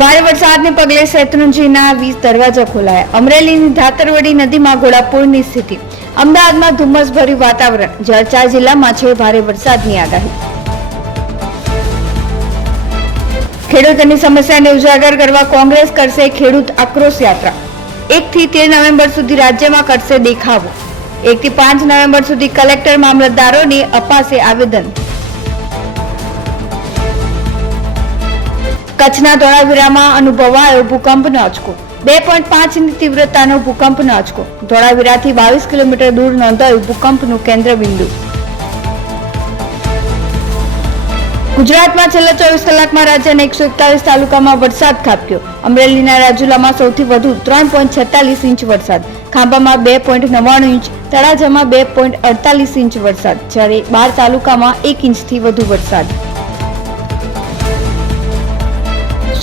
ભારે વરસાદને પગલે શેત્રુંજીના 20 દરવાજા ખોલાયા. અમરેલીની ધાતરવડી નદીમાં ઘોડાપૂરની સ્થિતિ. અમદાવાદમાં ધુમ્મસભર્યું વાતાવરણ. જ્યારે 4 જિલ્લામાં છે ભારે વરસાદની આગાહી. ખેડૂતોની સમસ્યાને ઉજાગર કરવા કોંગ્રેસ કરશે ખેડૂત આક્રોશ યાત્રા. 1 થી 13 નવેમ્બર સુધી રાજ્યમાં કરશે દેખાવો. 1 થી 5 નવેમ્બર સુધી કલેક્ટર મામલતદારોને અપાશે આવેદન. કચ્છના ધોળાવીરામાં અનુભવાયો ભૂકંપનો આંચકો. 2.5ની તીવ્રતાનો ભૂકંપનો આંચકો. ધોળાવીરાથી 22 કિલોમીટર દૂર નોંધાયું ભૂકંપનું કેન્દ્રબિંદુ. ગુજરાતમાં છેલ્લા 24 કલાકમાં રાજ્યના 141 તાલુકામાં વરસાદ ખાબક્યો. અમરેલીના રાજુલામાં સૌથી વધુ 3.46 ઇંચ વરસાદ. ખાંભામાં 2.99 ઇંચ, તળાજામાં 2.48 ઇંચ વરસાદ, જ્યારે 12 તાલુકામાં 1 ઇંચથી વધુ વરસાદ.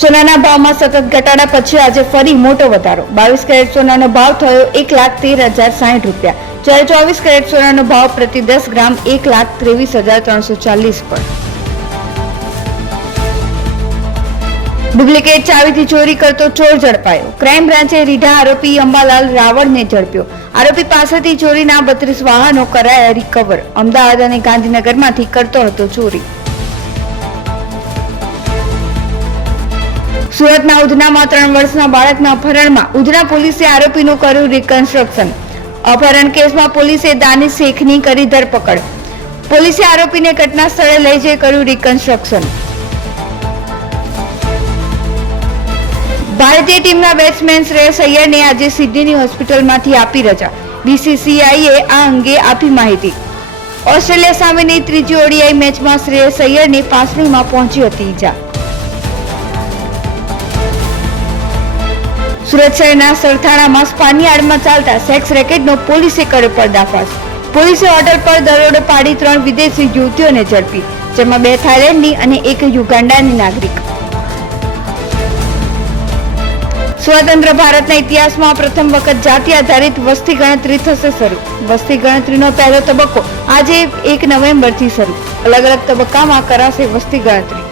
સોનાના ભાવમાં સતત ઘટાડા પછી આજે ફરી મોટો વધારો. 22 કેરેટ સોનાનો ભાવ થયો 1,13,060 રૂપિયા, જ્યારે 24 કેરેટ સોનાનો ભાવ પ્રતિ 10 ગ્રામ 1,23,340 પર. ડુપ્લિકેટ ચાવીથી ચોરી કરતો ચોર ઝડપાયો. ક્રાઇમ બ્રાન્ચે રીઢા આરોપી અંબાલાલ રાવળને ઝડપ્યો. આરોપી પાસેથી ચોરીના 32 વાહનો કરાયા રિકવર. અમદાવાદ અને ગાંધીનગરમાંથી કરતો હતો ચોરી. સુરતના ઉધનામાં 3 વર્ષના બાળકના અપહરણમાં ઉધના પોલીસે આરોપીનું કર્યું રિકન્સ્ટ્રક્શન. અપહરણ કેસમાં પોલીસે દાનિશ શેખની કરી ધરપકડ. પોલીસે આરોપીને ઘટના સ્થળે લઈ જઈ કર્યું રિકન્સ્ટ્રક્શન. ભારતીય ટીમના બેટ્સમેન શ્રેયસ અય્યરને આજે સિડનીની હોસ્પિટલમાંથી આપી રજા. બીસીસીઆઈએ આ અંગે આપી માહિતી. ઓસ્ટ્રેલિયા સામેની ત્રીજી ઓડીઆઈ મેચમાં શ્રેયસ અય્યરને પાસણીમાં પહોંચી હતી ઈજા. સુરત શહેરના સરથાણામાં સ્પાની આડમાં ચાલતા સેક્સ રેકેટનો પોલીસે કર્યો પર્દાફાશ. પોલીસે હોટલ પર દરોડો પાડી 3 વિદેશી યુવતીઓને ઝડપી, જેમાં 2 થાઇલેન્ડની અને 1 યુગાન્ડાની નાગરિક. સ્વતંત્ર ભારતના ઇતિહાસમાં પ્રથમ વખત જાતિ આધારિત વસ્તી ગણતરી થશે શરૂ. વસ્તી ગણતરીનો પહેલો તબક્કો આજે 1 નવેમ્બરથી શરૂ. અલગ અલગ તબક્કામાં કરાશે વસ્તી ગણતરી.